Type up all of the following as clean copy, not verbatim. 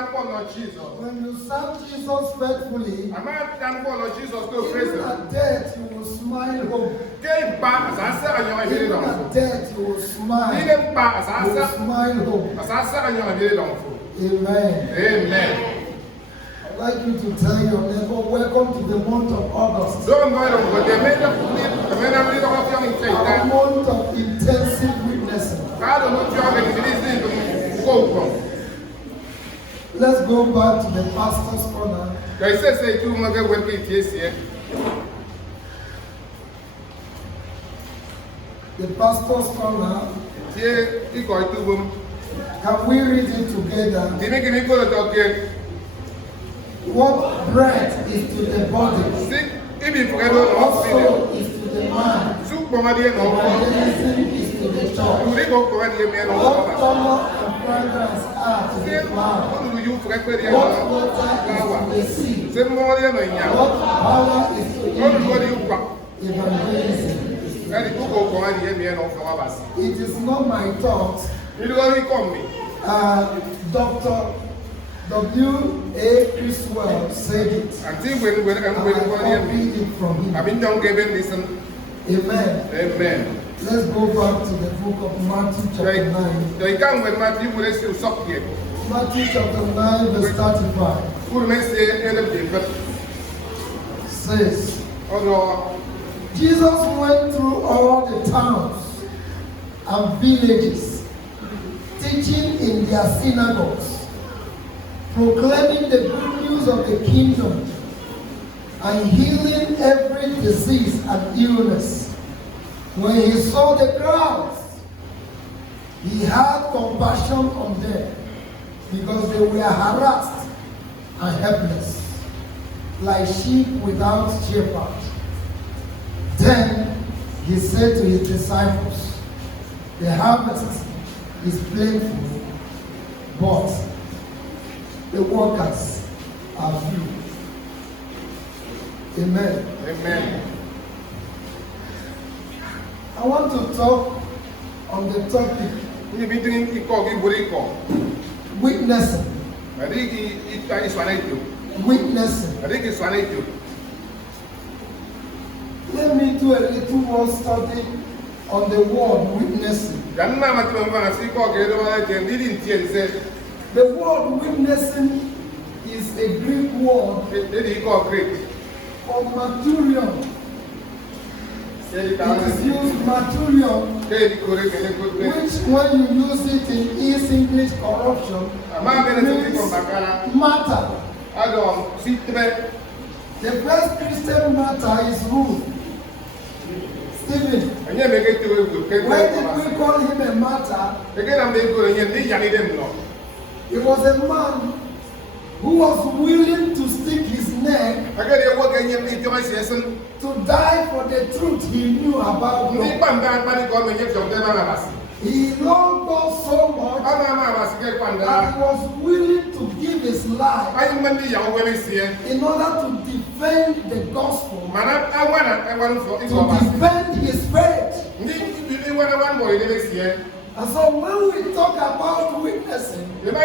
When you serve Jesus faithfully, even at death you will smile home. Even at death you will smile. You will smile home. Amen. Amen. I'd like you to tell your neighbor, welcome to the month of August. A month of intensive witnessing. Let's go back to the pastor's corner. The pastor's corner. Can we read it together? What bread is to the body, also is to the man. Evangelism is to the church. What color and fragrance are to the flower? What water is to the sea? What power is to the evangelism? It is not my thought. Dr. W.A. Criswell said it. I read it from him. Amen. Amen. Let's go back to the book of Matthew chapter 9. Matthew chapter 9 verse 35 says, Jesus went through all the towns and villages, teaching in their synagogues, proclaiming the good news of the kingdom, and healing every disease and illness. When he saw the crowds, he had compassion on them, because they were harassed and helpless, like sheep without shepherd. Then he said to his disciples, the harvest is plentiful, but the workers are few. Amen. Amen. I want to talk on the topic witnessing. Witnessing. Let me do a little more study on the word witnessing. The word witnessing is a Greek word called martyrion. It is used martyrion, which when you use it in East English corruption, means martyr. The first Christian martyr is Ruth. Stephen. Why did we call him a martyr? He was a man who was willing to stick his neck to die for the truth he knew about God. He loved God so much that he was willing to give his life in order to defend the gospel, to defend his faith. And so when we talk about witnessing, it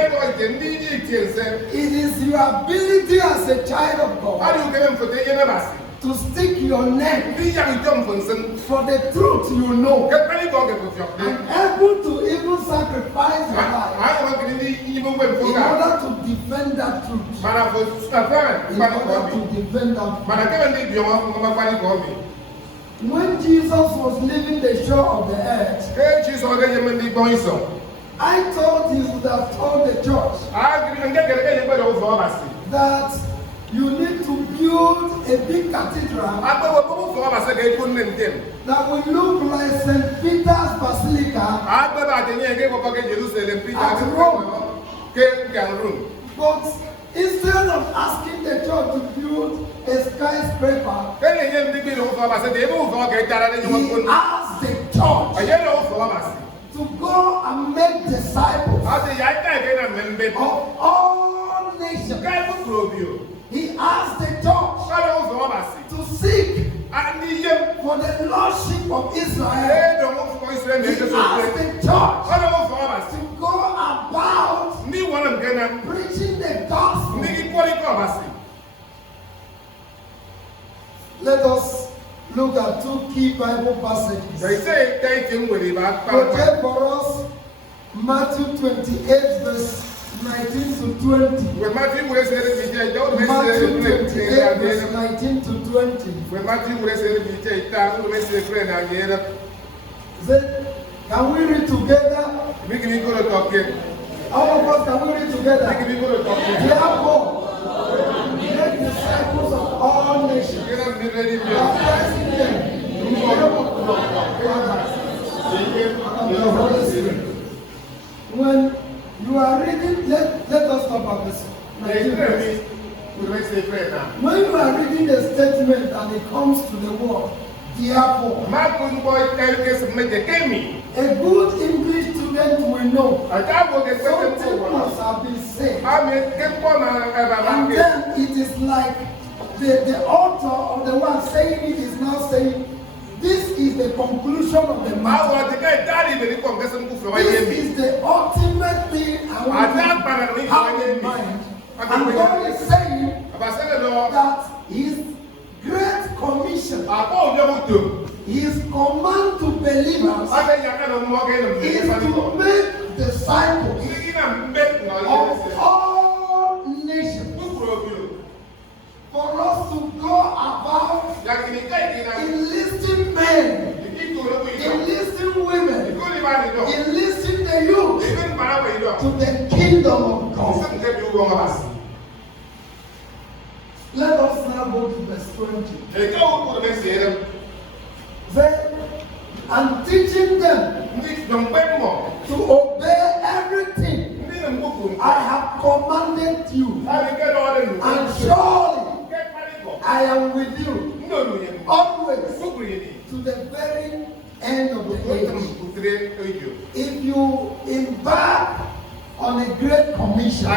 is your ability as a child of God to stick your neck for the truth you know, and able to even sacrifice your life in order to defend that truth. When Jesus was leaving the shore of the earth, I thought he would have told the church that you need to build a big cathedral that will look like St. Peter's Basilica at Rome. But instead of asking the church to build a skyscraper, he asked the church to go and make disciples of all nations. He asked the church to seek for the lordship of Israel. He asked the church to go about preaching the Let us look at two key Bible passages. Project for us Matthew 28 verse 19 to 20. Matthew 28 verse 19 to 20. Can we read together? All of us, can we read together? Therefore, make disciples of all nations, baptizing them in the name of God, and the Holy Spirit. When you are reading, let us talk about this. When you are reading the statement and it comes to the word, therefore, a good English student will know something must have been said. And then it is like the author or the one saying it is now saying, this is the conclusion of the matter. This is the ultimate thing I want to have in mind. And God is saying that His great commission, His command to believers is to make disciples of all nations. For us to go about enlisting men, enlisting women, enlisting the youth to the kingdom of God. Let us now go to verse 20. Then, and teaching them to obey everything I have commanded you, and surely I am with you always to the very end of the age. If you embark on a great commission,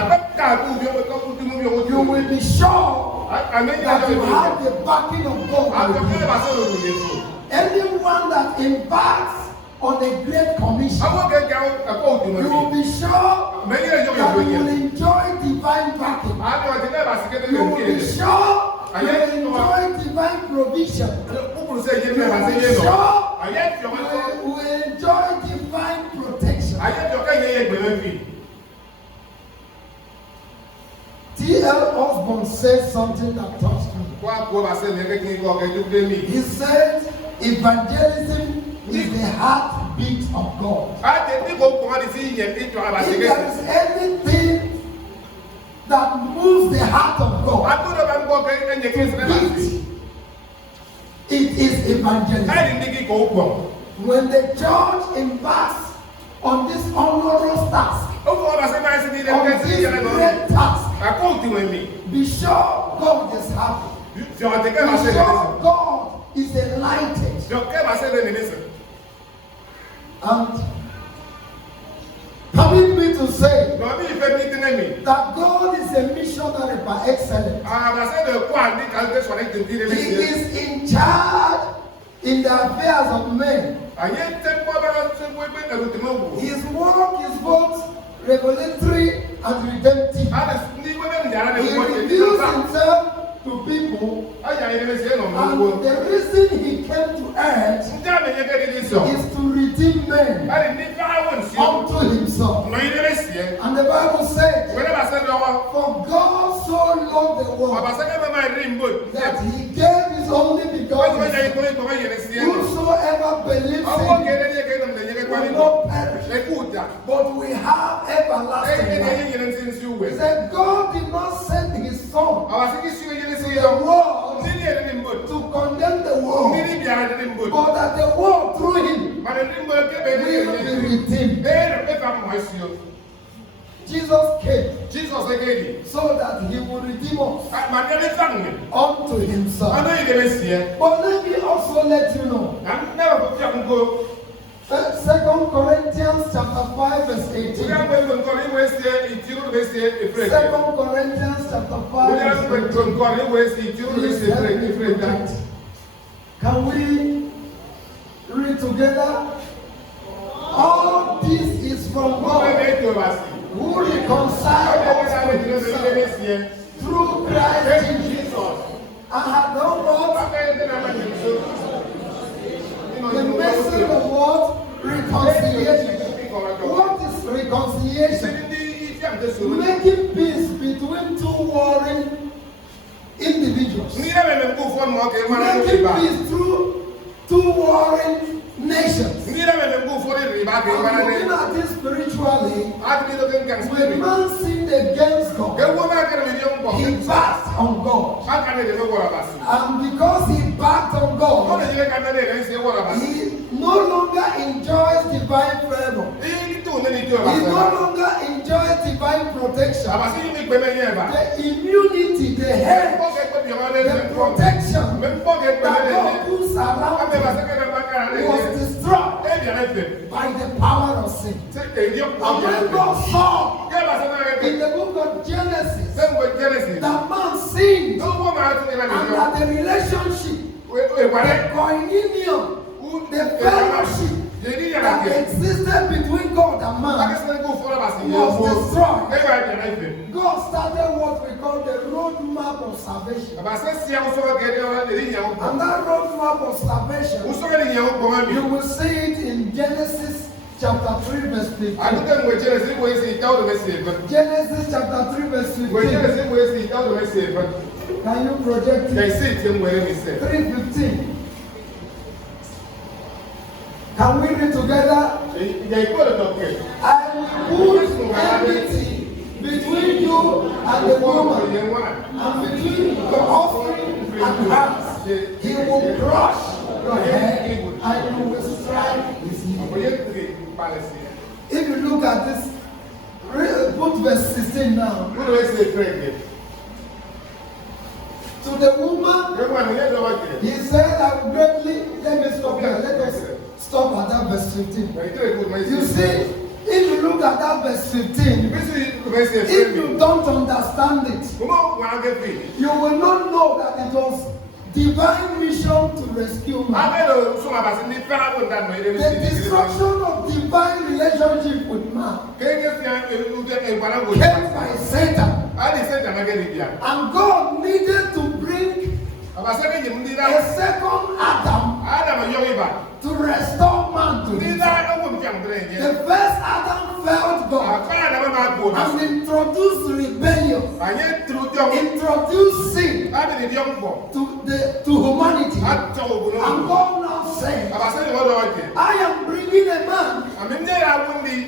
you will be sure that you have the backing of God with you. Anyone that embarks on a great commission, you will be sure that you will enjoy divine backing. You will be sure you will enjoy divine provision. You will be sure you will enjoy divine protection. T.L. Osborne said something that touched me. He said, evangelism is the heartbeat of God. If there is anything that moves the heart of God, it is evangelism. When the church embarks on this honorable task, on this great task, be sure God is happy. Be sure God is enlightened. And permit me to say that God is a missionary by excellence. He is in charge in the affairs of men. His work is both revelatory and redemptive. He reveals himself to people, and the reason he came to earth is to redeem men unto himself. And the Bible says, for God so loved the world that he gave his only begotten Son, whosoever believes in him will not perish, but we have everlasting life. He said God did not send his Son to the world to condemn the world, but that the world through him will be redeemed. Jesus came so that he will redeem us unto himself. But let me also let you know, 2 Corinthians chapter 5 verse 18. 2 Corinthians chapter 5 verse 18. Can we read together? All this is from God, who reconciled us with himself through making peace between two warring individuals. Making peace through two warring nations. And looking at this spiritually, when man sinned against God, he backed on God. And because he backed on God, he no longer enjoys divine favor. He no longer enjoys divine protection. The immunity, the hedge, the protection that God puts around him was destroyed by the power of sin. And when God saw in the book of Genesis that man sinned and that the relationship, the koinonia, the fellowship that existed between God and man was destroyed. God started what we call the roadmap of salvation. And that roadmap of salvation, you will see it in Genesis chapter 3 verse 15. Genesis chapter 3 verse 15. Can you project it? 3:15. Can we read together? I will put enmity between you and the woman, and between the offspring and hers. He will crush your head, and you will strike his heel. If you look at this, put verse 16 now. To the woman, he said, I will greatly, let me stop here, let us stop at that verse 15. You see, if you look at that verse 15, if you don't understand it, you will not know that it was divine mission to rescue man. The destruction of divine relationship with man came by Satan. And God needed to bring a second Adam to restore man to himself. The first Adam failed God and introduced rebellion, introduced sin to humanity. And God now said, I am bringing a man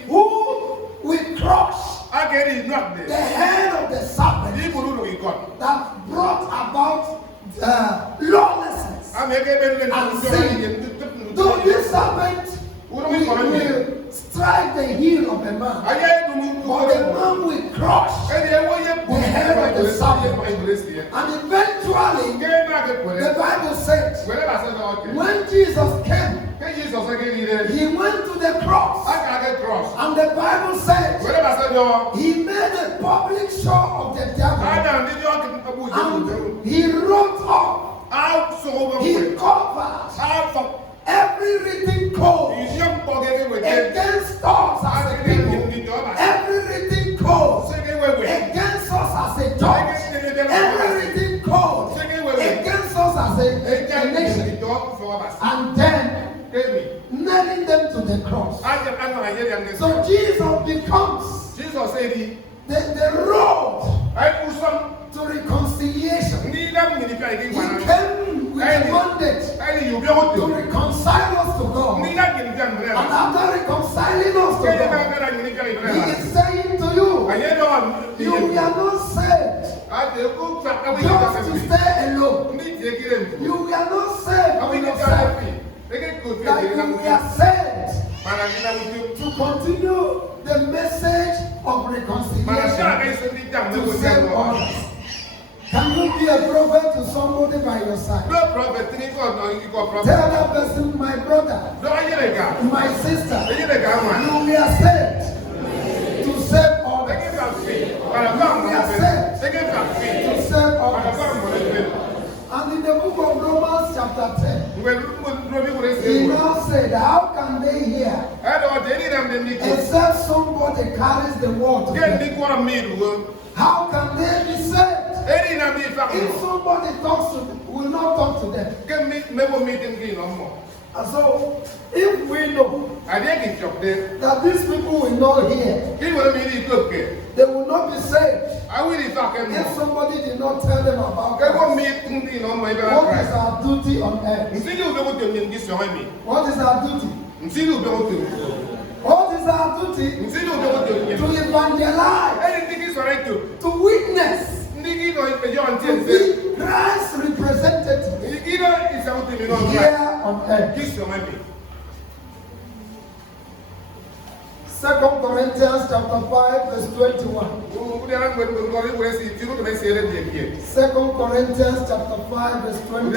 who will crush the head of the serpent that brought about lawlessness and sin. Though this serpent will strike the heel of a man, but the man will crush the head of the serpent. And eventually, the Bible says, when Jesus came, he went to the cross. And the Bible says, he made a public show of the devil. And he wrote off, he covered every written code against us as a people, every written code against us as a church, every written code against us as a nation, and then nailing them to the cross. So Jesus becomes the road to reconciliation. He came with a mandate to reconcile us to God. And after reconciling us to God, he is saying to you, you are not saved just to stay alone. You are not saved for yourself. That you are saved to continue the message of reconciliation to save others. Can you be a prophet to somebody by your side? Tell that person, my brother, my sister, you are saved to save others. You are saved to save others. And in the book of Romans chapter 10, he now said, how can they hear except somebody carries the word to them? How can they be saved if somebody will not talk to them? And so, if we know that these people will not hear, they will not be saved If somebody did not tell them about Christ. What is our duty on earth? What is our duty? What is our duty? To evangelize, to witness, to be Christ's representative here on earth. 2 Corinthians chapter 5 verse 21. 2 Corinthians chapter 5 verse 21.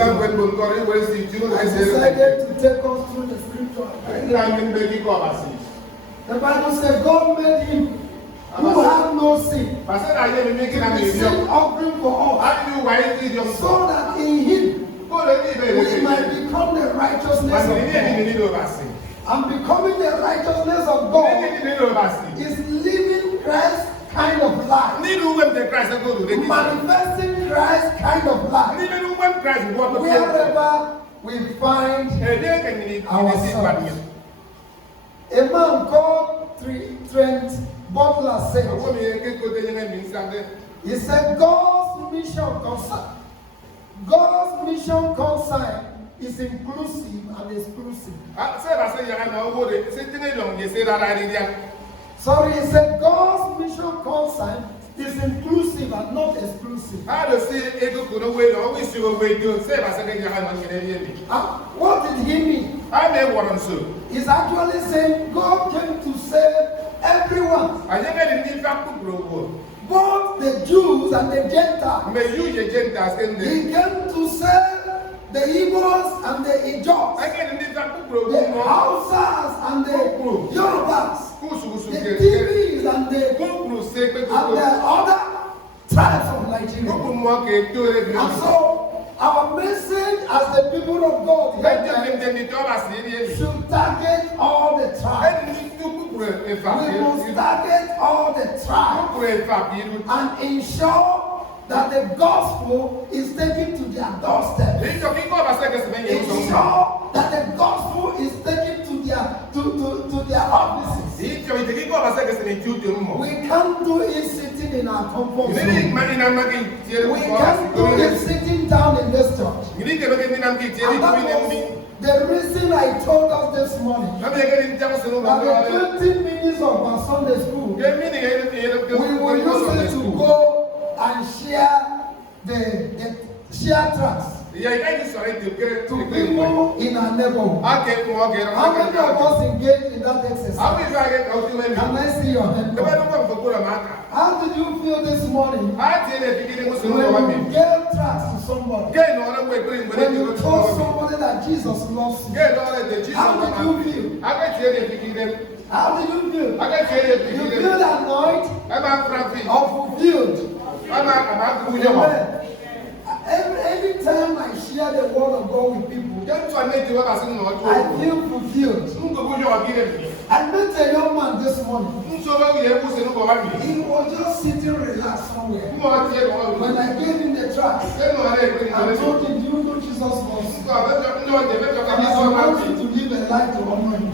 I decided to take us through the scripture. The Bible says God made him who had no sin to be sin offering for us, so that in him we might become the righteousness of God. And becoming the righteousness of God is living Christ's kind of life, manifesting Christ's kind of life wherever we find ourselves. A man called Trent Butler said, he said, God's mission concern is inclusive and exclusive. Sorry, he said God's mission concern is inclusive and not exclusive. What did he mean? He's actually saying God came to save everyone, both the Jews and the Gentiles. He came to save the Igbos and the Ijos, the Hausas and the Yorubas, the Tibis and the other tribes of Nigeria. And so, our message as the people of God should target all the tribes. We must target all the tribes and ensure that the gospel is taken to their doorstep. Ensure that the gospel is taken to their offices. We can't do it sitting in our comfort zone. We can't do it sitting down in this church. And that was the reason I told us this morning that the 15 minutes of our Sunday school, we will use it to go and share share tracts to people in our neighborhood. How many of us engage in that exercise? Can I see your hand? How did you feel this morning when you gave tracts to somebody? When you told somebody that Jesus loves you? How did you feel? How did you feel? You feel annoyed or fulfilled? Amen. Every time I share the word of God with people, I feel fulfilled. I met a young man this morning. He was just sitting relaxed somewhere. When I gave him the tract, I told him, do you know Jesus loves you? And I want you to live a life to honor him.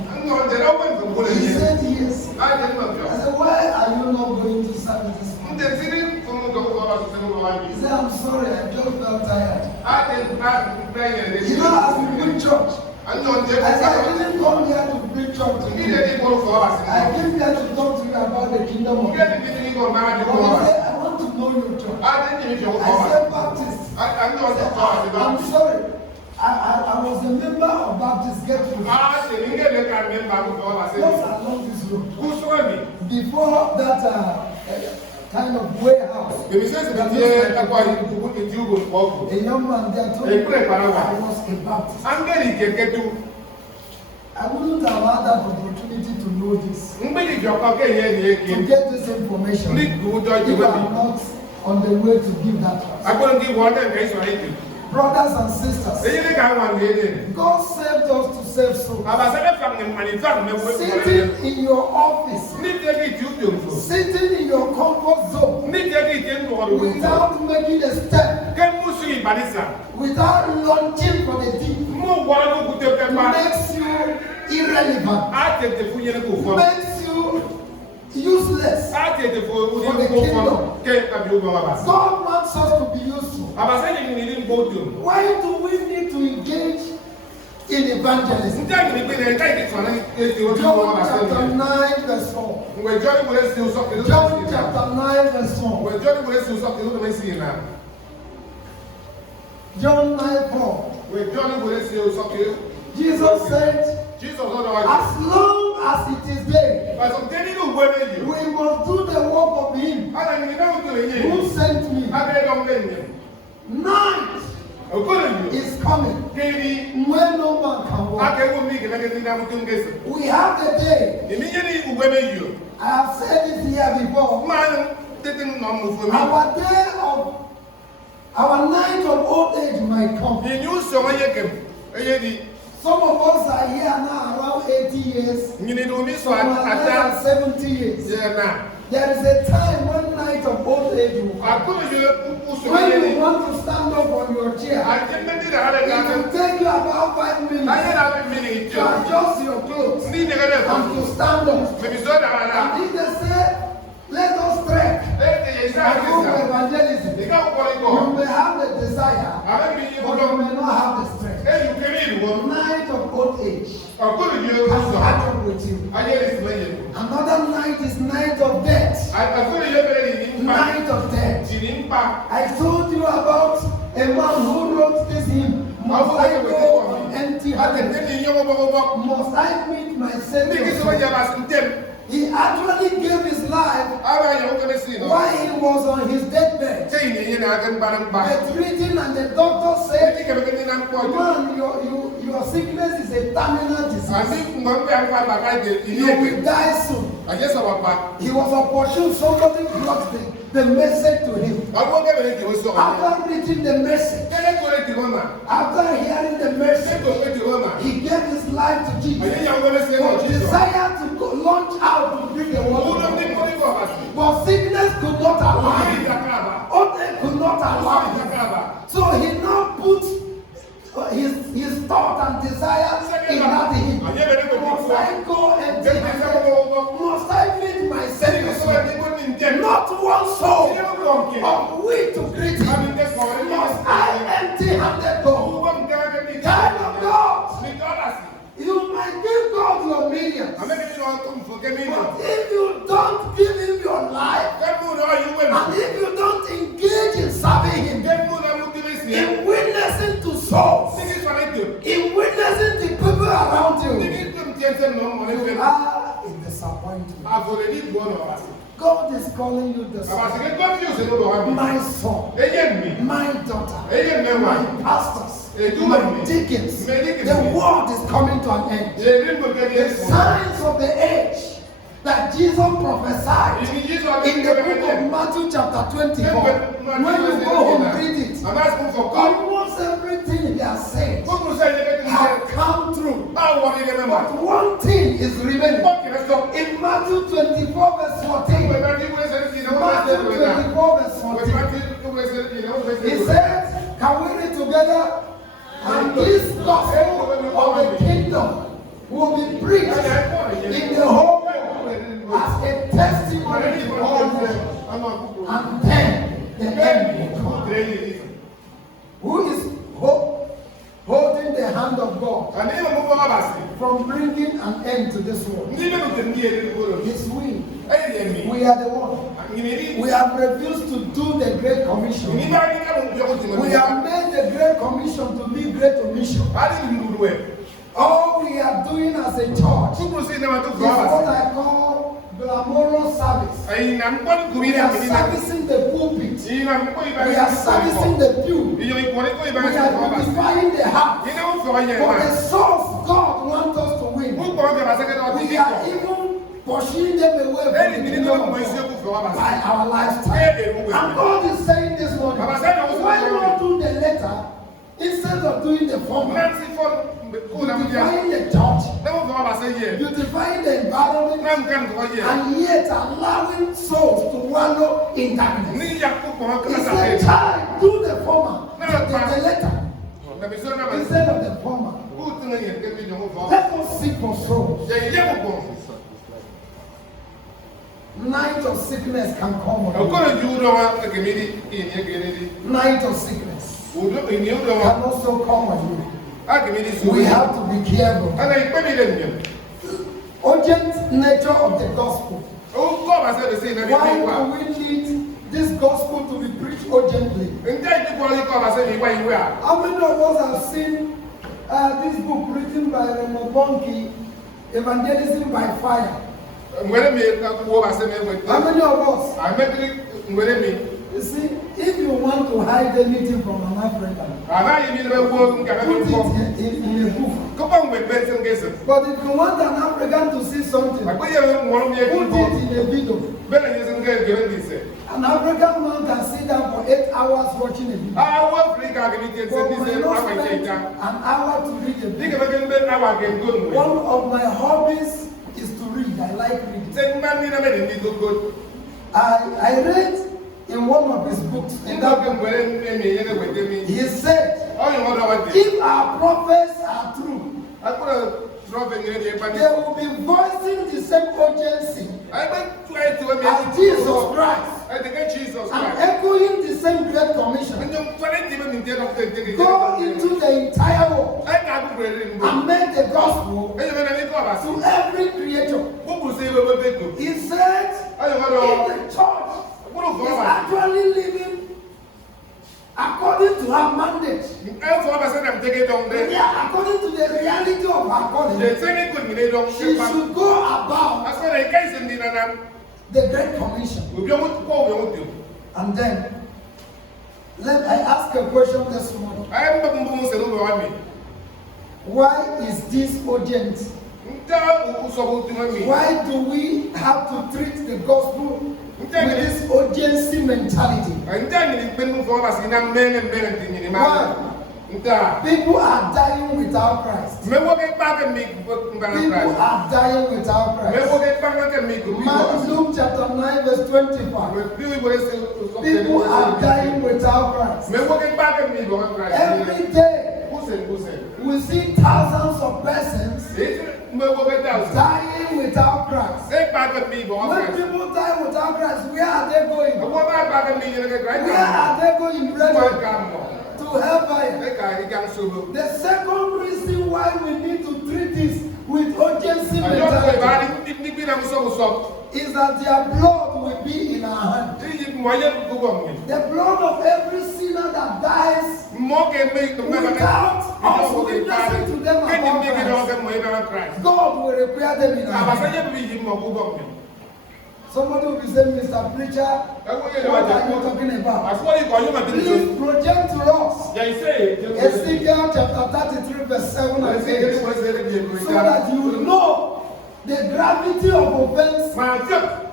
He said yes. I said, why are you not going to service this morning? He said, I'm sorry, I just felt tired. You know, as we preach church, I said, I didn't come here to preach church to you. I came here to talk to you about the kingdom of God. But he said, I want to know your church. I said, Baptist. I'm sorry. I was a member of Baptist Get Free. Just along this road. Before that kind of warehouse. A young man there told me I was a Baptist. I wouldn't have had that opportunity to know this. To get this information. If I'm not on the way to give that trust. Brothers and sisters, God saved us to save souls. Sitting in your office, sitting in your comfort zone, without making a step, without launching for the deep, makes you irrelevant, makes you useless for the kingdom. God wants us to be useful. Why do we need to engage in evangelism? John chapter 9 verse 4. John chapter 9 verse 4. John 9:4. Jesus said, as long as it is day, we must do the work of him who sent me. Night is coming when no man can work. We have the day. I have said it here before. Our night of old age might come. Some of us are here now around 80 years. Some are less than 70 years. There is a time one night of old age will come. When you want to stand up on your chair, it will take you about 5 minutes to adjust your clothes and to stand up. And if they say, let us trek and go for evangelism, you may have the desire, but you may not have the strength. Night of old age has catch up with you. Another night is night of death. Night of death. I told you about a man who wrote this hymn. Must I go on empty handed? Must I meet my Savior? He actually gave his life while he was on his deathbed. Bedridden, and the doctor said, man, your sickness is a terminal disease. You will die soon. He was opportune. Somebody brought the message to him. After reading the message, after hearing the message, he gave his life to Jesus. He desired to go launch out to bring the world. But sickness could not allow him. Others could not allow him. So he now put his thought and desire in that hymn. Must I go empty-handed? Must I meet my Savior? Not one soul of we to greet him. Must I empty-handed go? Child of God, you might give God your millions, but if you don't give him your life, and if you don't engage in serving him, in witnessing to souls, in witnessing to people around you, you are in disappointment. God is calling you this morning. My son, my daughter, my pastors, my deacons, the world is coming to an end. The signs of the age that Jesus prophesied in the book of Matthew chapter 24. When you go home, read it. Almost everything he has said has come true. But one thing is remaining. In Matthew 24 verse 14, Matthew 24 verse 14, he says, can we read together? And this gospel of the kingdom will be preached in the whole world as a testimony to all nations, and then the end will come. Who is holding the hand of God from bringing an end to this world? It's we. We are the one. We have refused to do the Great Commission. We have made the Great Commission to be Great Commission. All we are doing as a church is what I call glamorous service. We are servicing the pulpit. We are servicing the pew. We are beautifying the house. For the souls God wants us to win, we are even pushing them away from the kingdom of God by our lifestyle. And God is saying this morning, why not do the letter instead of doing the former? Beautifying the church, beautifying the environment, and yet allowing souls to wallow in darkness. He said, child, do the former, the letter, instead of the former. Let us seek for souls. night of sickness can come on you. Night of sickness can also come on you. We have to be careful. Urgent nature of the gospel. Why do we need this gospel to be preached urgently? How many of us have seen this book written by Raymond Bonke, Evangelism by Fire? How many of us? You see, if you want to hide anything from an African, put it in a book. But if you want an African to see something, put it in a video. An African man can sit down for 8 hours watching a video. But an hour to read a book. One of my hobbies is to read. I like reading. I read in one of his books, in that book, he said, if our prophets are true, they will be voicing the same urgency as Jesus Christ, and echoing the same great commission. Go into the entire world and make the gospel to every creature. He said, if the church is actually living according to our mandate, according to the reality of our calling, she should go about the Great Commission. And then, let I ask a question this morning. Why is this urgent? Why do we have to treat the gospel with this urgency mentality? Why? People are dying without Christ. People are dying without Christ. Luke chapter 9 verse 25. People are dying without Christ. Every day we see thousands of persons dying without Christ. When people die without Christ, where are they going? Where are they going, brethren? To hellfire. The second reason why we need to treat this with urgency mentality is that their blood will be in our hands. The blood of every sinner that dies without us witnessing to them about Christ, God will require them in our hands. Somebody will be saying, Mr. Preacher, what are you talking about? Please project to us Ezekiel chapter 33 verse 7 and 8, so that you know the gravity of offense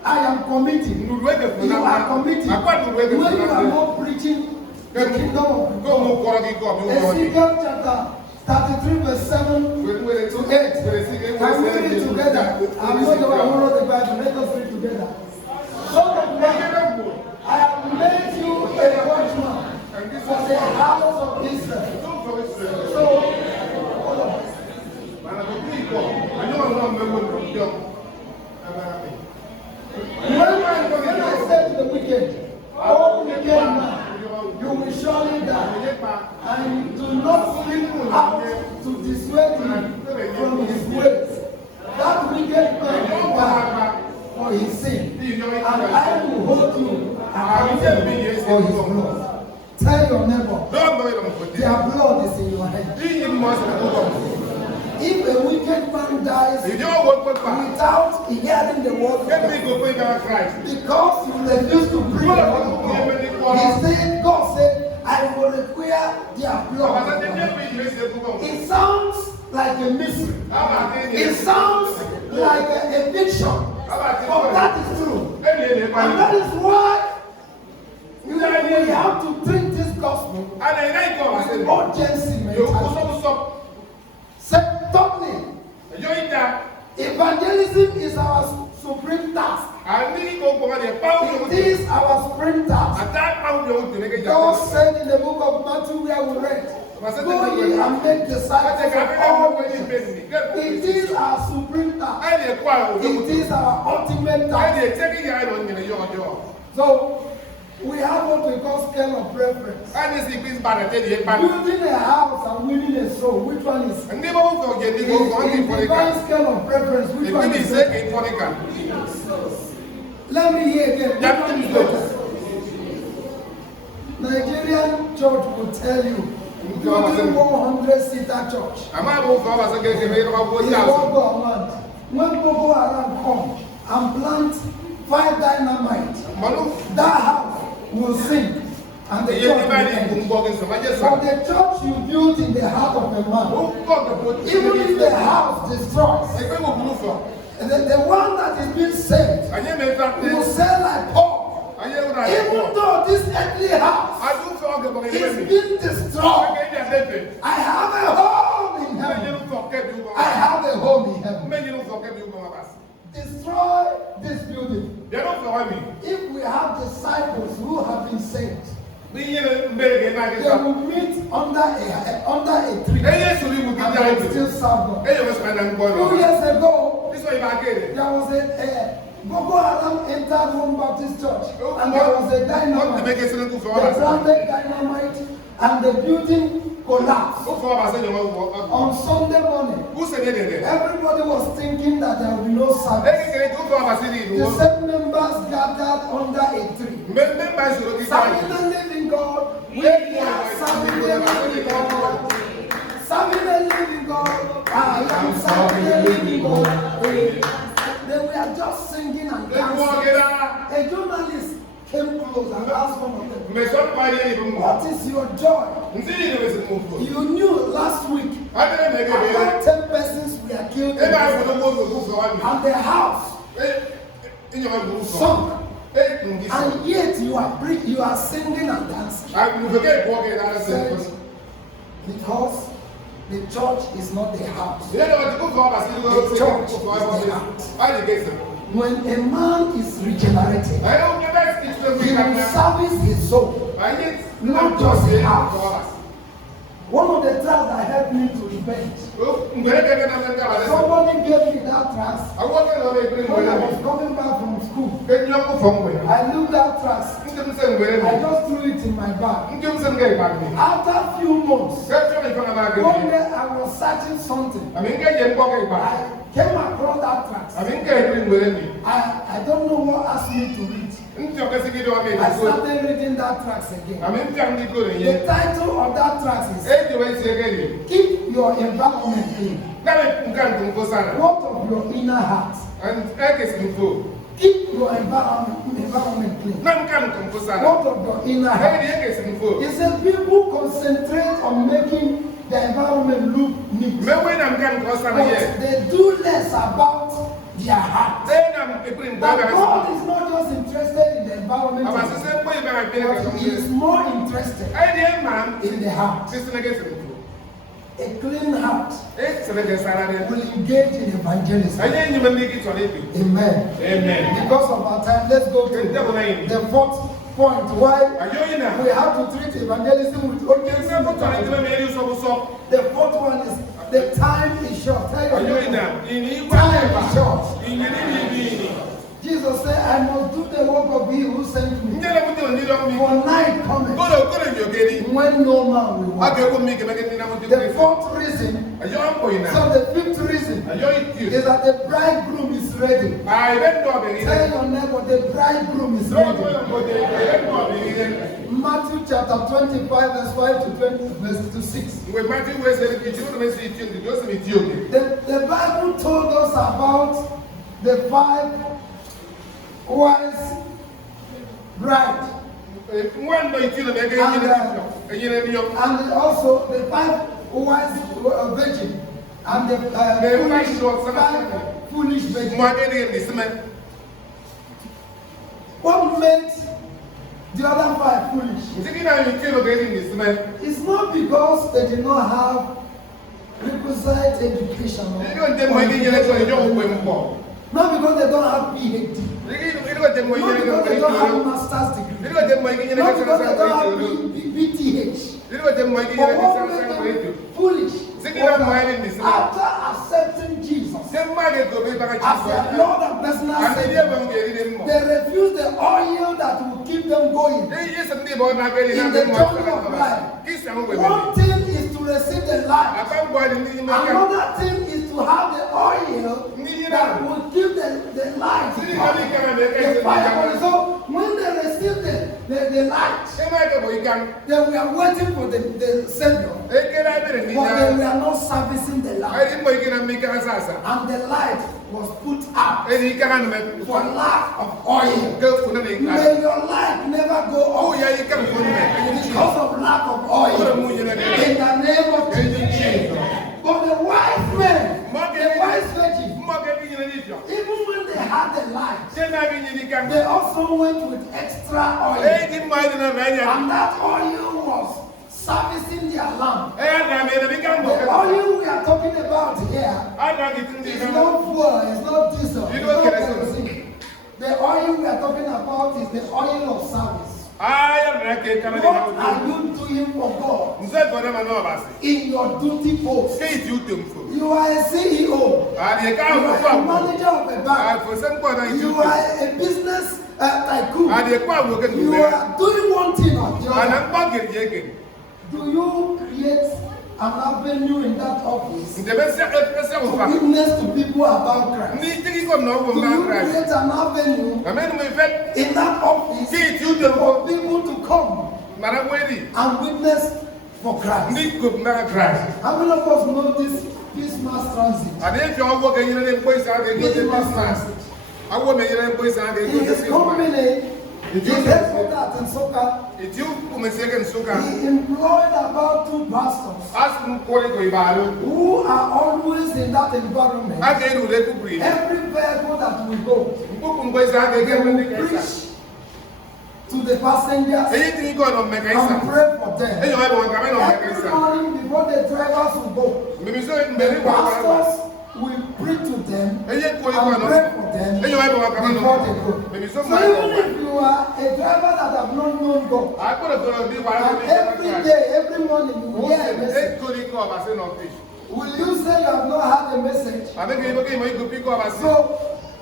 I am committing. You are committing when you are not preaching the kingdom of God. Ezekiel chapter 33 verse 7 to 8. Can we read together? I'm not the one who wrote the Bible. Let us read together. Son of man, I have made you a watchman for the house of Israel. So, hold on. When I said to the wicked, oh wicked man, you will surely die, and do not slip out to dissuade him from his ways. That wicked man will die for his sin, and I will hold you accountable for his blood. Tell your neighbor, their blood is in your hand. If a wicked man dies without hearing the word of God, because you refuse to bring the word of God, he said, God said, I will require their blood. It sounds like a mystery. It sounds like an eviction. But that is true. And that is why we have to treat this gospel with urgency mentality. Secondly, evangelism is our supreme task. It is our supreme task. God said in the book of Matthew where we read, Go ye and make disciples of all nations. It is our supreme task. It is our ultimate task. So, we have what we call scale of preference. Building a house and winning a soul, which one is? In divine scale of preference, which one is it? Let me hear again. Which one is better? Nigerian church will tell you, building 100-seater church is what God wants. When Boko Haram come and plant 5 dynamite, that house will sink and the church will end. But the church you built in the heart of a man, even if the house destroys, the one that is being saved will say like Paul, even though this earthly house is being destroyed, I have a home in heaven. I have a home in heaven. Destroy this building. If we have disciples who have been saved, they will meet under a tree and they will still serve God. A few years ago, there was a Boko Haram entered Home Baptist Church and there was a dynamite. They planted dynamite and the building collapsed. On Sunday morning, everybody was thinking that there will be no service. The same members gathered under a tree. Serving the living God. We are serving the living God. Serving the living God. I am serving the living God. They were just singing and dancing. A journalist came close and asked one of them, what is your joy? You knew last week about 10 persons were killed and the house sunk. And yet you are singing and dancing. Because the church is not the house. The church is the house. When a man is regenerated, he will service his soul, not just the house. One of the tracts that helped me to repent, somebody gave me that tract when I was coming back from school. I knew that tract. I just threw it in my bag. After a few months, one day I was searching something. I came across that tract. I don't know what asked me to read. I started reading that tract again. The title of that tract is Keep Your Environment Clean. What of your inner heart? Keep your environment clean. What of your inner heart? It says people concentrate on making the environment look neat, but they do less about their heart. But God is not just interested in the environment, but He is more interested in the heart. A clean heart will engage in evangelism. Amen. Because of our time, let's go to the fourth point. Why we have to treat evangelism with urgency. The fourth one is the time is short. Time is short. Jesus said, I must do the work of He who sent me. For night cometh when no man will walk. The fourth reason, so the fifth reason, is that the bridegroom is ready. Tell your neighbor, the bridegroom is ready. Matthew chapter 25, verse 5 to 20, verse to 6. The Bible told us about the 5 wise bride. And also the 5 wise virgin and the 5 foolish virgin. What made the other 5 foolish? It's not because they did not have requisite education. Not because they don't have PhD. Not because they don't have master's degree. Not because they don't have BTH. But what made after accepting Jesus as their Lord and personal Savior, they refuse the oil that will keep them going in the journey of life. One thing is to receive the light. Another thing is to have the oil that will give the light. The fire. So when they received the light, they were waiting for the Savior, but they were not servicing the light. And the light was put out for lack of oil. May your light never go off because of lack of oil. In the name of Jesus. But the wise men, the wise virgin, even when they had the light, they also went with extra oil. And that oil was servicing their lamp. The oil we are talking about here is not fuel, it's not diesel, it's not kerosene. The oil we are talking about is the oil of service. What are you doing for God in your duty post? You are a CEO. You are a manager of a bank. You are a business tycoon. You are doing one thing or the other. Do you create an avenue in that office to witness to people about Christ? Do you create an avenue in that office for people to come and witness for Christ? How many of us know this mass transit? In his company, he headquartered in Soka. He employed about 2 pastors who are always in that environment. Every vehicle that we go, they will preach to the passengers and pray for them. Every morning before the drivers will go, the pastors will preach to them and pray for them before they go. So even if you are a driver that have not known God, and every day, every morning you hear a message, will you say you have not had a message? So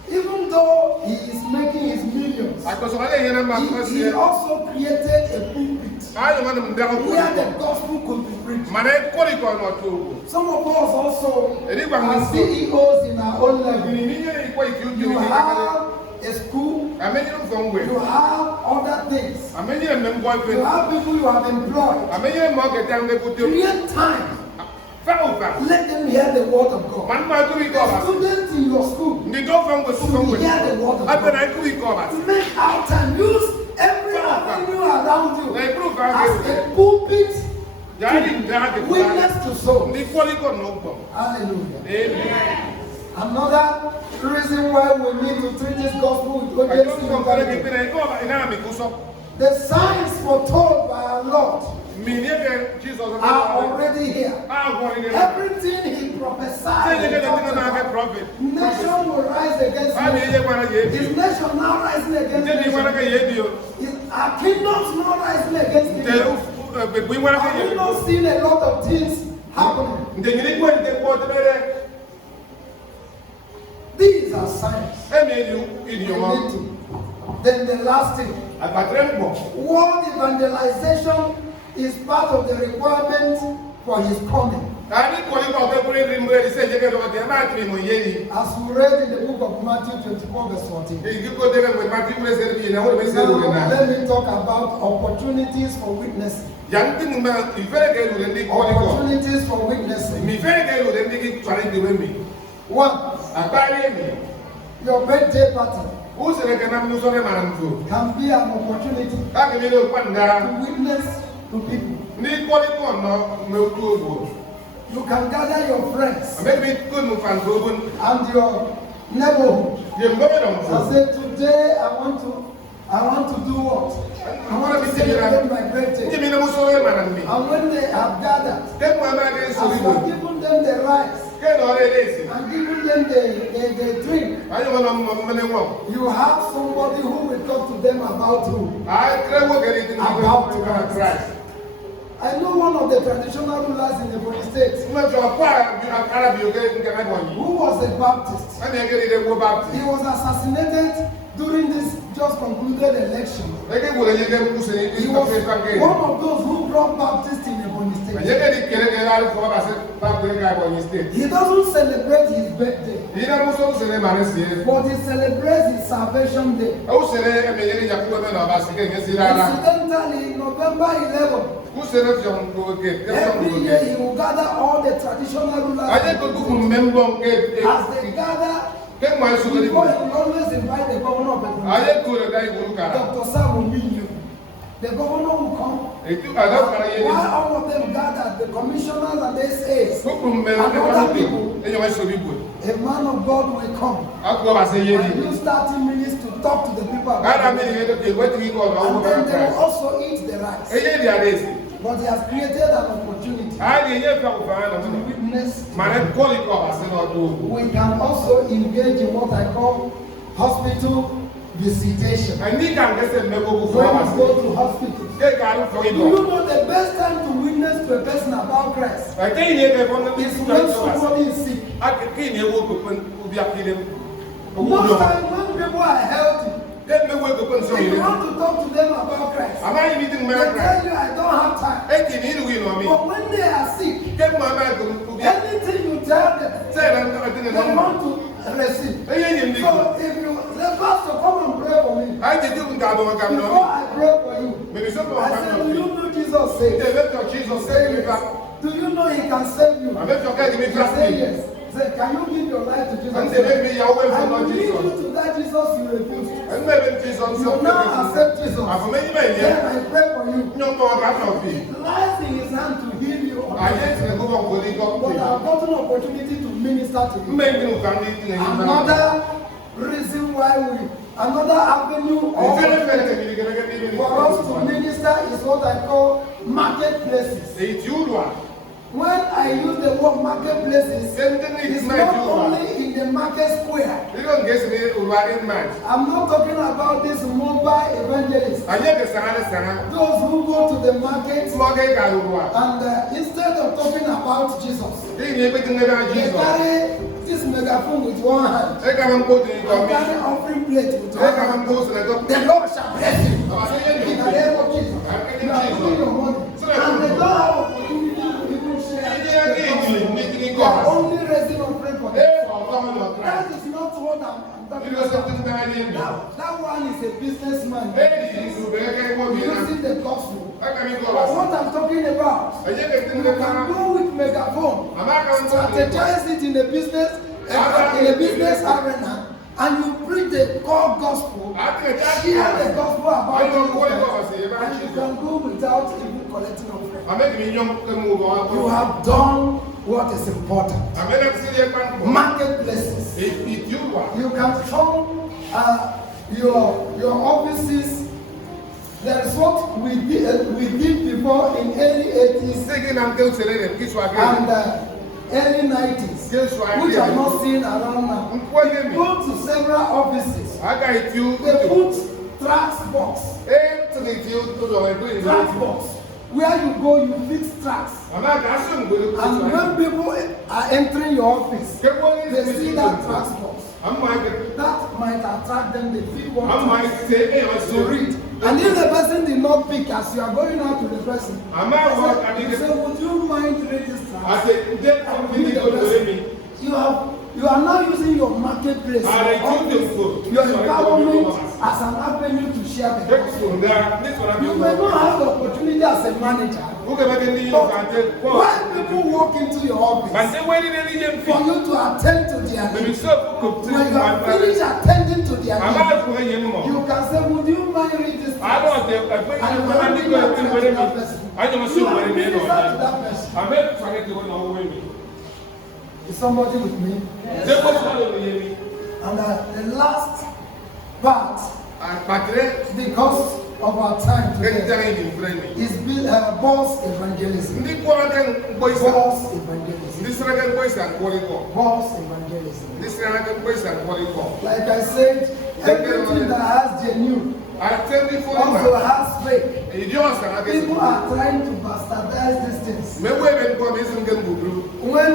even though he is making his millions, he also created a pulpit where the gospel could be preached. Some of us also are CEOs in our own level. You have a school, you have other things, you have people you have employed. Create time. Let them hear the word of God. The students in your school to hear the word of God. Make our time. Use every avenue around you as a pulpit to witness to souls. Hallelujah. Amen. Another reason why we need to treat this gospel with urgency. The signs foretold by our Lord are already here. Everything he prophesied, nation will rise against nation. Is nation now rising against nation? Are kingdoms now rising against kingdoms? Have we not seen a lot of things happening? These are signs. Then the last thing, world evangelization is part of the requirement for his coming. As we read in the book of Matthew 24 verse 14. Now, let me talk about opportunities for witnessing. Opportunities for witnessing. 1. Your birthday party can be an opportunity to witness to people. You can gather your friends and your neighborhood and say, today I want to do what? I want to celebrate my birthday. And when they have gathered, as you have given them the rice and given them the drink, you have somebody who will talk to them about who? About Christ. I know one of the traditional rulers in the Ebonyi State who was a Baptist. He was assassinated during this just concluded election. He was one of those who brought Baptists in Ebonyi State. He doesn't celebrate his birthday, but he celebrates his salvation day. Incidentally, November 11th, every year he will gather all the traditional rulers. As they gather, before he will always invite the governor of Ebonyi, Dr. Sam Ominyo. The governor will come. While all of them gathered, the commissioners and the SAs and other people, a man of God will come and use 30 minutes to talk to the people about and then they will also eat the rice. But he has created an opportunity to witness. We can also engage in what I call hospital visitation. When you go to hospital, do you know the best time to witness to a person about Christ is when somebody is sick? Most times when people are healthy, if you want to talk to them about Christ, they tell you I don't have time. But when they are sick, anything you tell them, they want to receive. So if you say, Pastor, come and pray for me. Before I pray for you, I say, do you know Jesus saves? Do you know he can save you? You say yes. Say, can you give your life to Jesus? I will lead you to that Jesus you refused. You now accept Jesus. Then I pray for you. He lies in his hand to heal you. But I've got an opportunity to minister to you. Another reason why another avenue for us to minister is what I call marketplaces. When I use the word marketplaces, it's not only in the market square. I'm not talking about this mobile evangelists. Those who go to the market and instead of talking about Jesus, they carry this megaphone with one hand, they carry offering plate with one hand. The Lord shall bless you. In the name of Jesus. You are giving your money. And they don't have opportunity. They are only raising offering for them. That is not what I'm talking about. That one is a businessman using the gospel. But what I'm talking about, you can go with megaphone, strategize it in a business arena, and you preach the core gospel, share the gospel about Jesus, and you can go without even collecting offering. You have done what is important. Marketplaces. You can turn your offices. That is what we did before in early 80s and early 90s, which are not seen around now. We go to several offices. They put tracks box. Where you go, you fix tracks. And when people are entering your office, they see that tracks box. That might attract them. They feel what to read. And if the person did not pick as you are going out to the person, you say, would you mind reading this track? You are now using your marketplace, your empowerment as an avenue to share the gospel. You may not have the opportunity as a manager, but when people walk into your office for you to attend to their needs, when you are finished attending to their needs, you can say, would you mind reading this track? And you are reading that to that person. You are minister to that person. Is somebody with me? Yes. And the last part, because of our time today, is boss evangelism. Boss evangelism. Like I said, everything that has genuine also has fake. People are trying to bastardize these things. When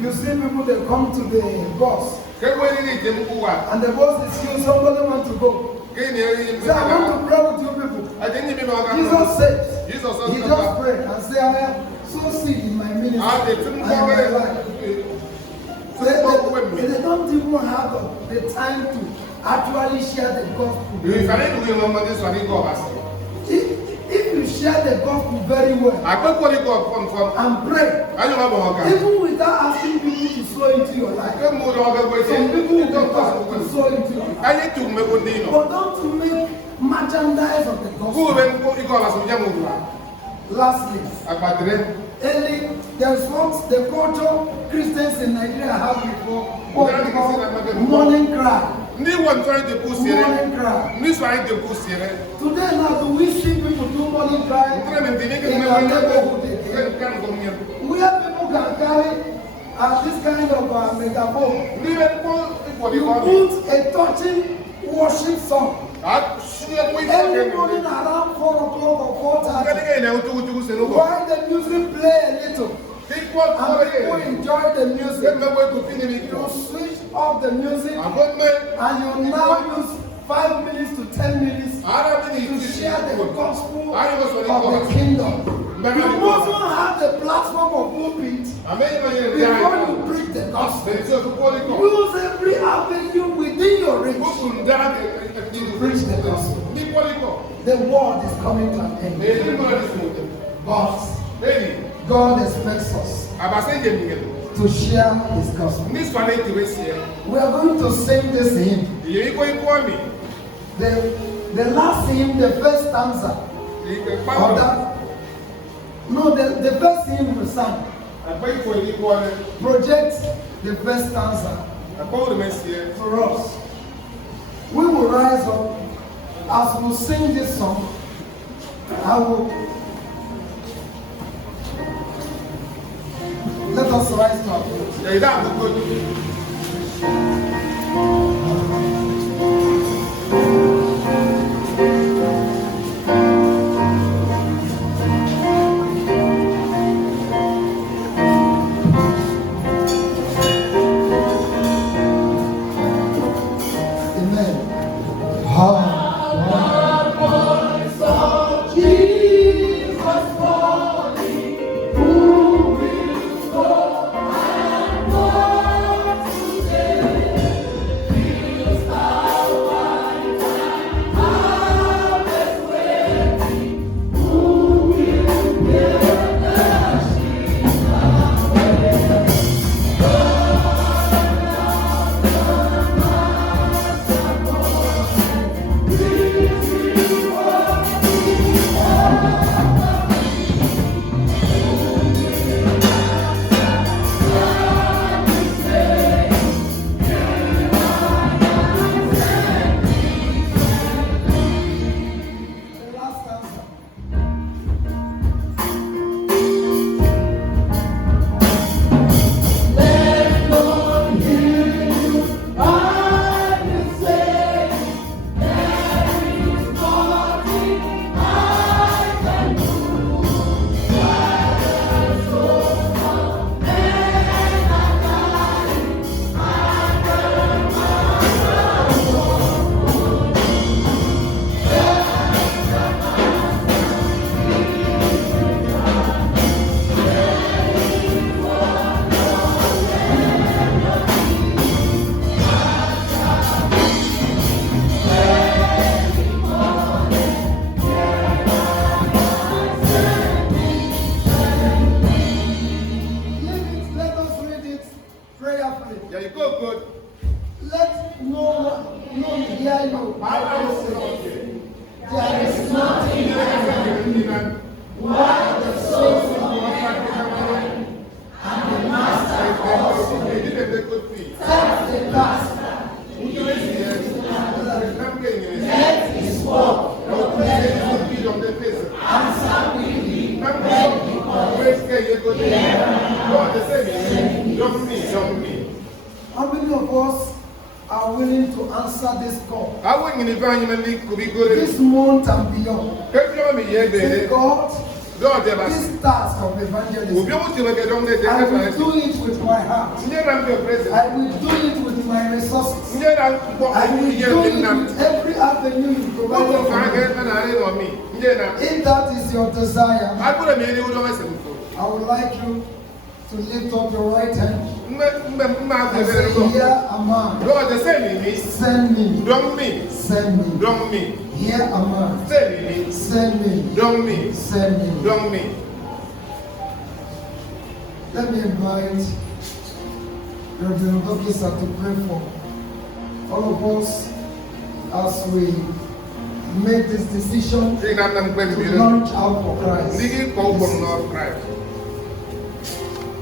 you see people, they come to the boss, and the boss is you, somebody want to go. Say, I want to pray with you people. Jesus said, he just prayed and say, I am so sick in my ministry and in my life. They don't even have the time to actually share the gospel. If you share the gospel very well and pray, even without asking people to sow into your life, some people will not to sow into your life. But don't make merchandise of the gospel. Lastly, there's what the culture Christians in Nigeria have before what we call morning cry. Morning cry. Today now, do we see people do morning cry in our neighborhood again? Where people can carry this kind of megaphone. You put a touching worship song. Every morning around 4 o'clock or 4:30, while the music play a little, and people enjoy the music, you switch off the music, and you now use 5 minutes to 10 minutes to share the gospel of the kingdom. You must not have the platform of pulpit before you preach the gospel. Use every avenue within your reach to preach the gospel. The world is coming to an end. But God expects us to share His gospel. We are going to sing this hymn. The last hymn, the first stanza. The first hymn we sang. Project the first stanza for us. We will rise up as we sing this song. Let us rise to our feet. are willing to answer this call This month and beyond. Say, God, this task of evangelism, I will do it with my heart. I will do it with my resources. I will do it with every avenue you provide for me. If that is your desire, I would like you to lift up your right hand and say, here am I. Send me. Send me. Here am I. Send me. Send me. Let me invite Reverend Officer to pray for all of us as we make this decision to launch out for Christ.